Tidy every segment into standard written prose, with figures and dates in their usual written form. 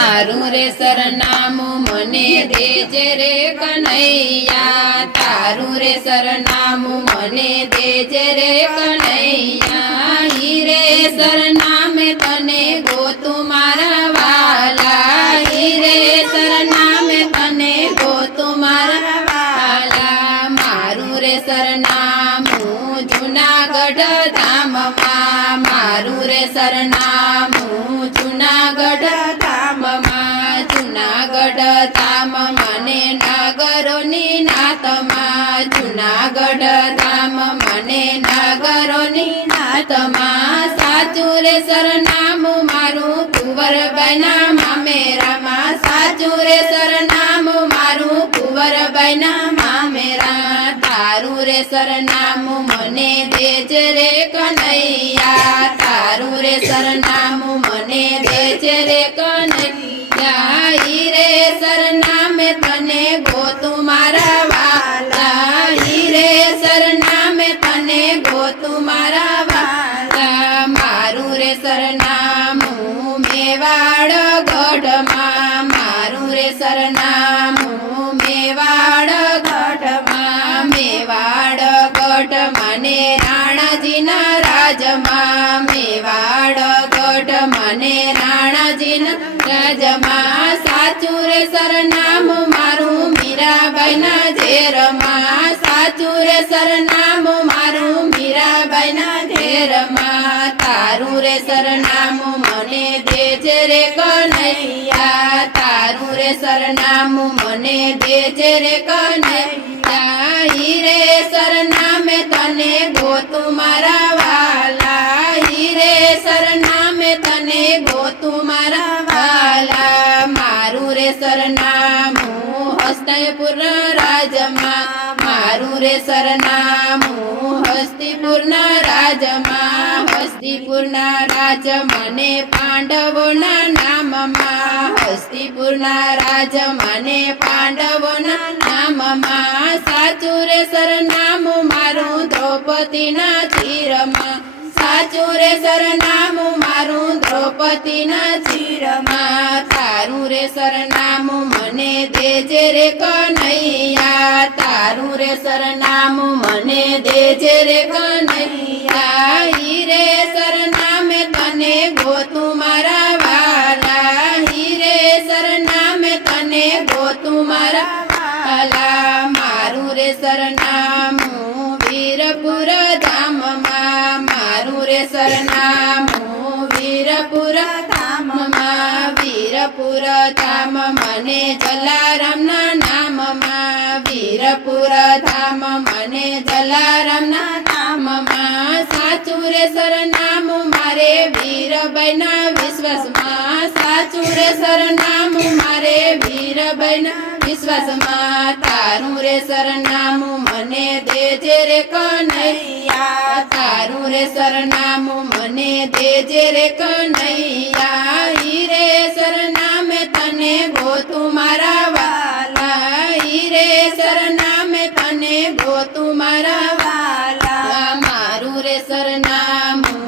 તારું રે સરનામું મને દેજે રે કનૈયા તારું રે સરનામું મને દેજે રે કનૈયા હીરે સરનામે તને ગોતું મારા વાલા હીરે સરનામે તને ગોતું મારા વાલા મારું રે સરનામું જૂનાગઢ ધામમાં મારું રે સરનામું જૂનાગઢ ધામમાં જૂનાગઢ ધામમાં ને નાગરોની નાતમાં જૂનાગઢ ધામમાં ને નાગરોની નાતમાં સાચું રે સરનામું મારું કુંવરબાઈના મામેરામાં સાચું રે સરનામું મારું કુંવરબાઈના મામેરા તારું રે સરનામું મને દેજે રે કનૈયા તારું રે સરનામું મને દેજે રે કનૈયા હીરે સરનામે તને ગોતું મારા વાલા હીરે સરનામે તને ગોતું મારા વાલા મારું રે સરનામું મેવાડ ગઢમાં મારું રે સરનામું મેવાડ ગઢમાં મેવાડ ગઢમાં ને રાણાજીના રાજમાં મેવાડ ગઢમાં ને રાણાજીના રાજમાં સાચું રે સરનામું મારું મીરાબાઈના ઝેરમાં સાચું રે સરનામું મારું મીરાબાઈના ઝેરમાં તારું રે સરનામું મને દેજે રે કનૈયા તારું રે સરનામું મને દેજે રે કનૈયા હીરે સરનામે તને ગોતું મારા વાલા હીરે સરનામે તને ગોતું મારા વાલા મારું રે સરનામું હસ્તયપુર રાજમાં મારું રે સરનામું હસ્તિપુરના રાજમાં હસ્તિપુરના રાજમાં ને પાંડવોના નામમાં હસ્તિપુરના રાજમાં ને પાંડવોના નામમાં સાચું રે સરનામું મારું દ્રૌપદીના ચીરમાં સાચું રે સરનામું મારું દ્રૌપદીના ચીરમાં તારું રે સરનામું મને દેજે રે કનૈયા તારું રે સરનામું મને દેજે રે કનૈયા હીરે સરનામે તને ગોતું મારા વાલા હીરે સરનામે તને ગોતું મારા વાલા મારું રે સરનામું વીરપુર ધામમાં મારું રે સરનામું વીરપુર ધામમાં વીરપુર ધામમાં ને જલારામના નામમાં વીરપુર ધામમાં ને જલારામના નામમાં સાચું રે સરનામું મારે વીરબાઈના વિશ્વાસમાં સાચું રે સરનામું મારે વીરબાઈના વિશ્વાસમાં તારું રે સરનામું મને દેજે રે કનૈયા તારું રે સરનામું મને દેજે રે કનૈયા હીરે સરનામે તને ગોતું મારા વાલા હીરે સરનામે તને ગોતું મારા વાલા મારું રે સરનામું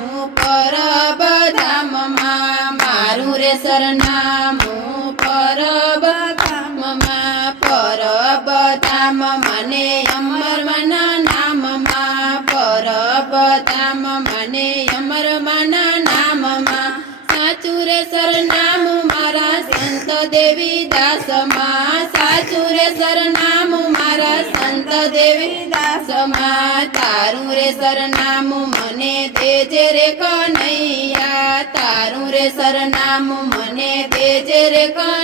પરબ ધામમાં મારું રે સરનામું પરબ ધામમાં પરબ ધામમાં ને અમરમાના નામમાં પરબ ધામમાં ને અમરમાના નામમાં સાચું રે સરનામું મારા સંત દેવી દાસમાં સાચું રે સરનામું મારા સંત દેવી દાસમાં તારું રે સરનામું મને દેજે રે કનૈયા તારું રે સરનામું મને દેજે રે કનૈયા